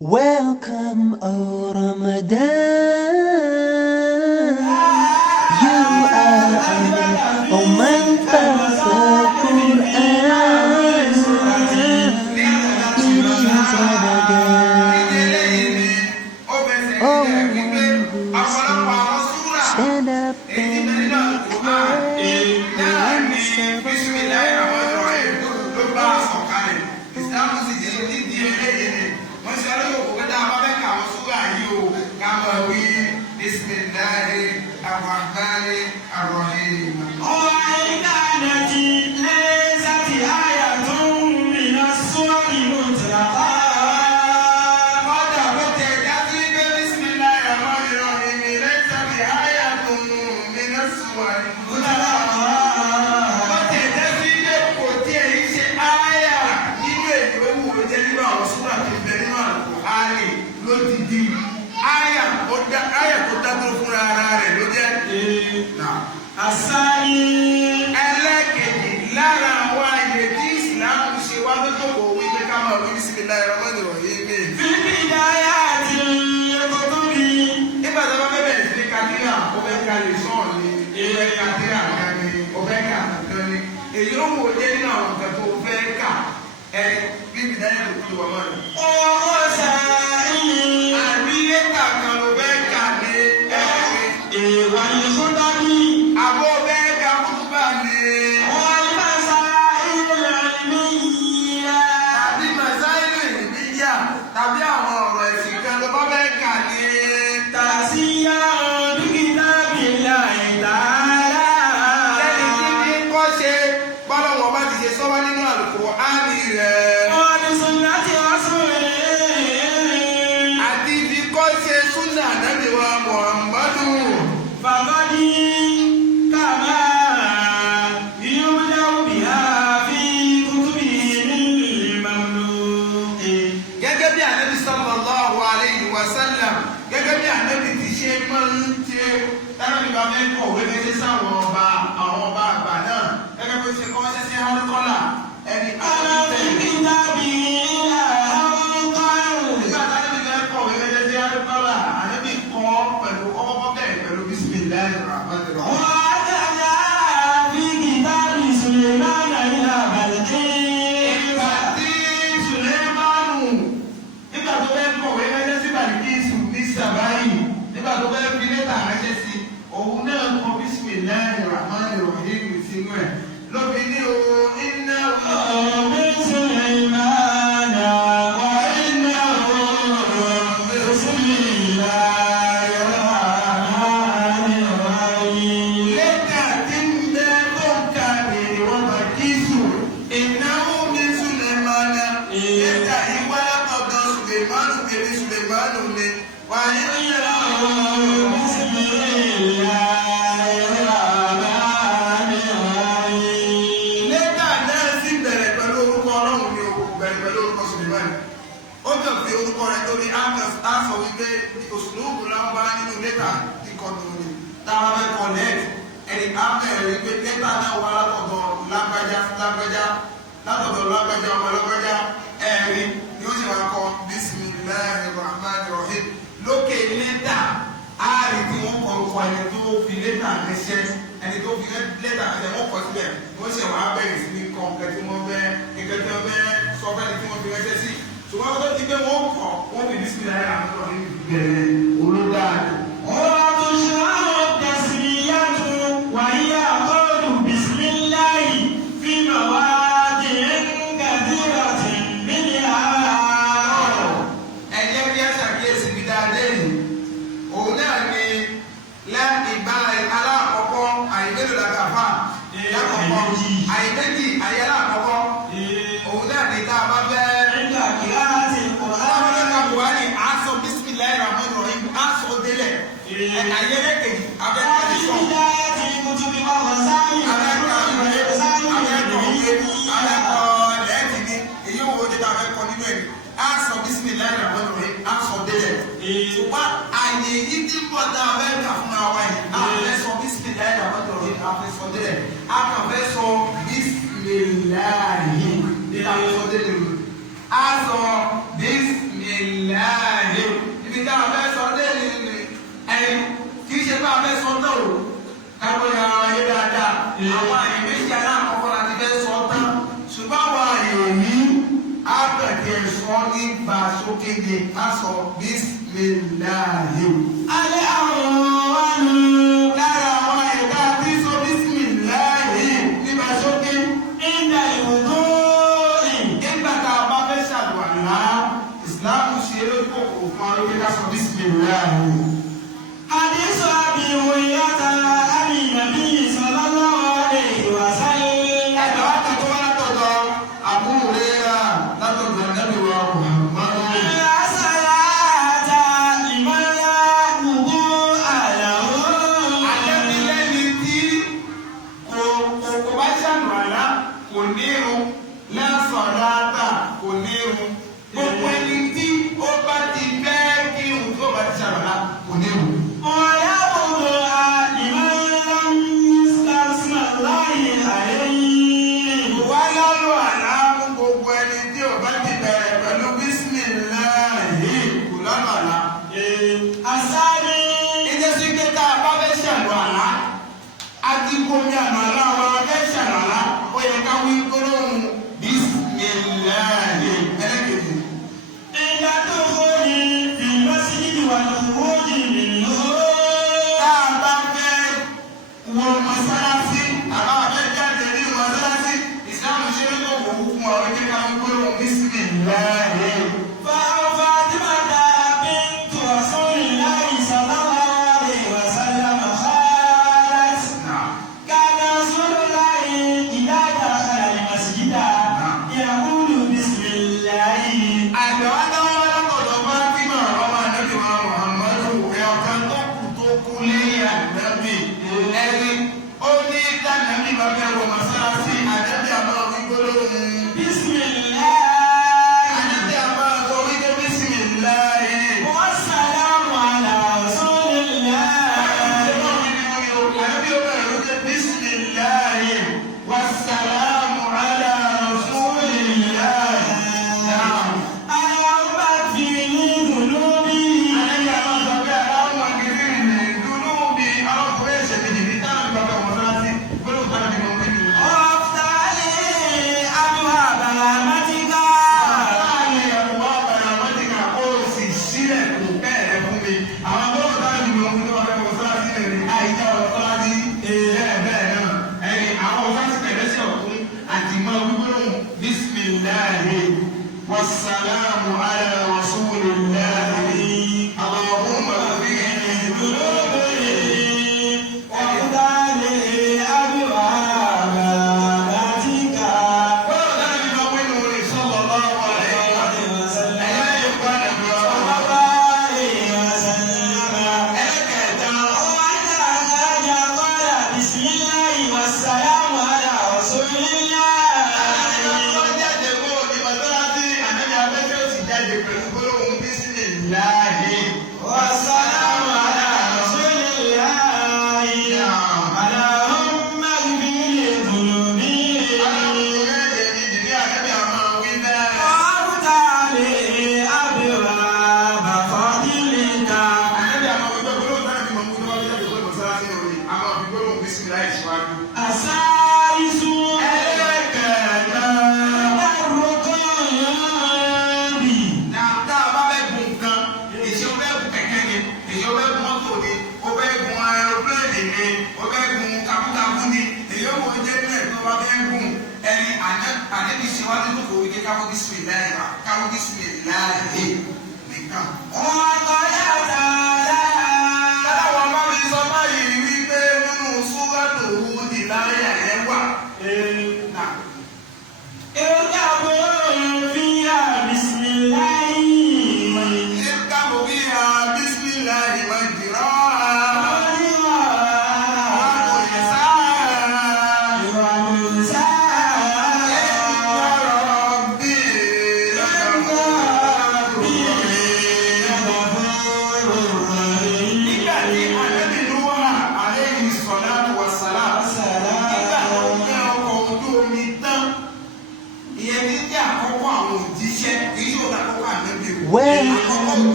Welcome, O Ramadan. You are a month of the Quran. It is Ramadan. Oh, one who stand up and declare the answer of Asali ẹlẹ́kẹ̀jì lára àwọn àyè tí ìsìlámù ṣe wá tó kò wí pé ká máa wí Bismillahirrahmanirrahim. Fífi ìdáyà àti ẹ̀kọ́ tó bí. Nígbà tó bá fẹ́ bẹ̀rẹ̀ sí ní kàdíyà, ó fẹ́ ka lè sọ̀rọ̀ ni, ó fẹ́ kàdíyà kan ni, ó fẹ́ kà kan ni. Èyí ó wò dé nínú àwọn nǹkan tó fẹ́ kà fífi ìdáyà tó kú wọ́n mọ́. Ọwọ́ sàáyìn. Àbí lẹ́tà kan ló fẹ́ kà ní èèwà ní sódàbí. Àbọ̀ bẹ́ẹ̀ ká kútúbà ní. Wọ́n ní masáìlú ìlmíyà. Tàbí masáìlú ìlmíyà. Tàbí àwọn ọ̀rọ̀ ẹ̀sìn kan ló bá bẹ́ẹ̀ kà ní. Tàṣíyá dúkìtà bìlà ìtàlá. Lẹ́yìn tí ní kọ́ ṣe bọ́lá wọn bá ti ṣe sọ́wọ́ nínú Al-Qur'ani rẹ̀. Wọ́n ní súnà tí wọ́n sún rẹ̀. Àti ibi kọ́ ṣe súnà Ànábì wa Muhammadu. Fàbádì kàmá yóò bíhá fi kútùbí al-mamluki. Gẹ́gẹ́ bí Ànábì sallallahu alayhi wa sallam, gẹ́gẹ́ bí Ànábì ti ṣe máa ń ṣe tánàbí bá fẹ́ kọ̀wé gẹ́gẹ́ sáwọn ọba àwọn ọba àgbà náà gẹ́gẹ́ bí ó ṣe kọ́ ṣe sí hálùkọ́là ẹni àbí kìtàbí hálùkọ́lù. Nígbà tánàbí fẹ́ kọ̀wé gẹ́gẹ́ sí hálùkọ́là, Ànábì kọ́ pẹ̀lú ọkọ̀ bẹ́ẹ̀ pẹ̀lú Bismillahirrahmanirrahim. Bismillah. bísímìláhì. Ibi tá a fẹ́ sọ lẹ́yìn ni kì í ṣe pé a fẹ́ sọ tán o. Káwọn ya ayé dáadáa. Àwọn àyè méjì aláàkọ́kọ́ la ti fẹ́ sọ tán. Ṣùgbọ́n àwọn àyè òní á bẹ̀rẹ̀ sọ ní gbàsókèjì á sọ bísímìláhì. Alẹ́ àwọn ọ̀nù lára àwọn ẹ̀ka tí sọ bísímìláhì nígbà sókè. Ìgbà ìwòdó ìgbà tá a bá fẹ́ ṣàlùwàlá. Ìsìlámù ṣe é lóko òfin alókè ká sọ bísímìláhì. Hadith Abi Hurairah ani Nabi sallallahu alaihi wasallam. Ẹ̀dọ̀ àtẹ̀kọ́ wá látọ̀dọ̀ Abu Hurairah látọ̀dọ̀ Nabi wa Muhammad. Asayata ìmọ̀lá gbogbo àlàó. Àjẹbílẹ́ni tí kò bá ṣàlùwàlá kò ní irun lẹ́sọ̀dáàtà kò ní irun. Gbogbo ẹni tí ó bá ti fẹ́ kí irun tó bá ti ṣàlùwàlá kò ní irun. Rabbi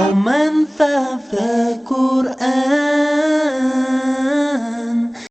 ومن فافكوا